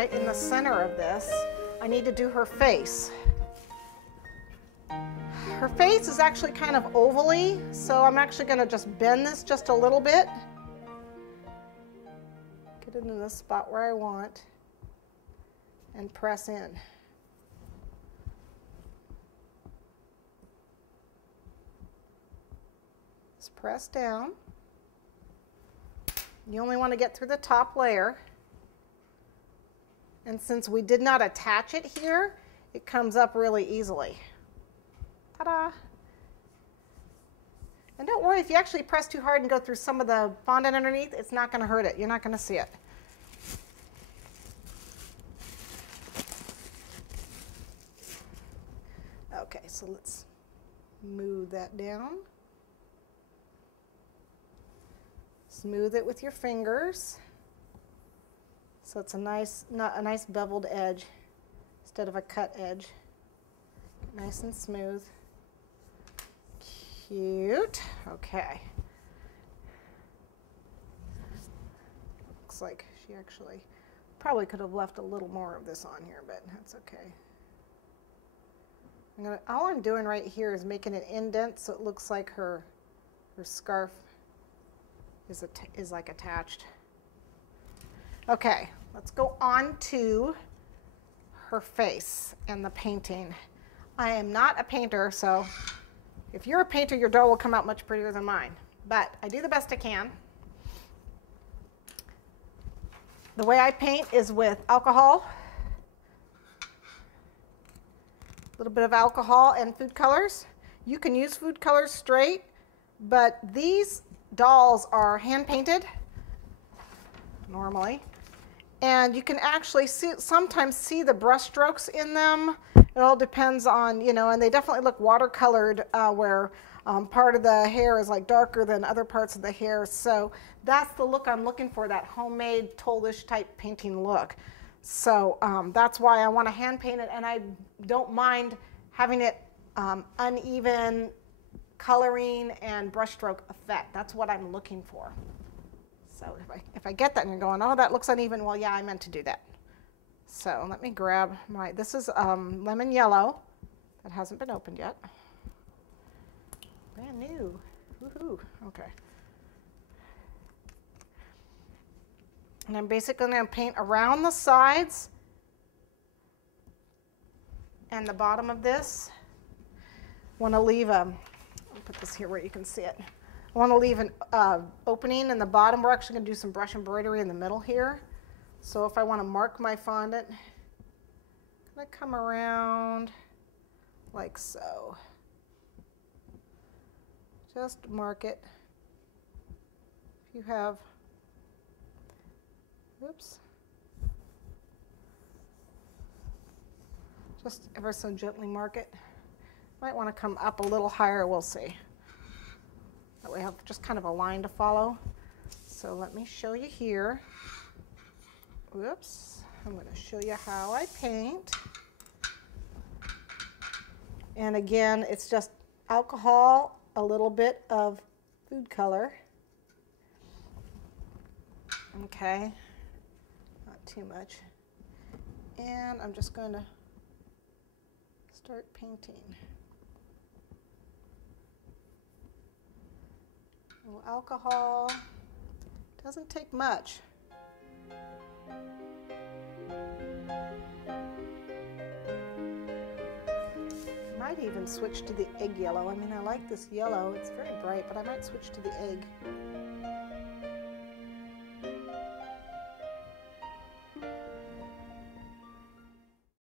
right in the center of this, I need to do her face. Her face is actually kind of ovally, so I'm actually going to just bend this just a little bit. Get it in the spot where I want and press in. Just press down. You only want to get through the top layer. And since we did not attach it here, it comes up really easily. Ta-da! And don't worry, if you actually press too hard and go through some of the fondant underneath, it's not going to hurt it. You're not going to see it. Okay, so let's move that down. Smooth it with your fingers so it's a nice beveled edge instead of a cut edge. Nice and smooth. Cute. Okay. Looks like she actually probably could have left a little more of this on here, but that's okay. All I'm doing right here is making an indent so it looks like her scarf is like attached. Okay, let's go on to her face and the painting. I am not a painter, so if you're a painter, your doll will come out much prettier than mine. But I do the best I can. The way I paint is with alcohol, a little bit of alcohol and food colors. You can use food colors straight, but these dolls are hand painted normally, and you can actually sometimes see the brush strokes in them. It all depends on, and they definitely look watercolored where part of the hair is like darker than other parts of the hair. So that's the look I'm looking for, that homemade told-ish type painting look. So that's why I want to hand paint it, and I don't mind having it uneven coloring and brushstroke effect. That's what I'm looking for. So if I get that and you're going, oh, that looks uneven, well, yeah, I meant to do that. So let me grab this is lemon yellow that hasn't been opened yet. Brand new. Woohoo. Okay. And I'm basically going to paint around the sides and the bottom of this. Want to leave I'll put this here where you can see it. I want to leave an opening in the bottom. We're actually going to do some brush embroidery in the middle here. So if I want to mark my fondant, I'm going to come around like so. Just mark it. If you have, oops, just ever so gently mark it. Might want to come up a little higher, we'll see. That way I have just kind of a line to follow. So let me show you here. Whoops, I'm going to show you how I paint. And again, it's just alcohol, a little bit of food color. Okay, not too much. And I'm just going to start painting. A little alcohol, doesn't take much. Might even switch to the egg yellow. I mean, I like this yellow. It's very bright, but I might switch to the egg.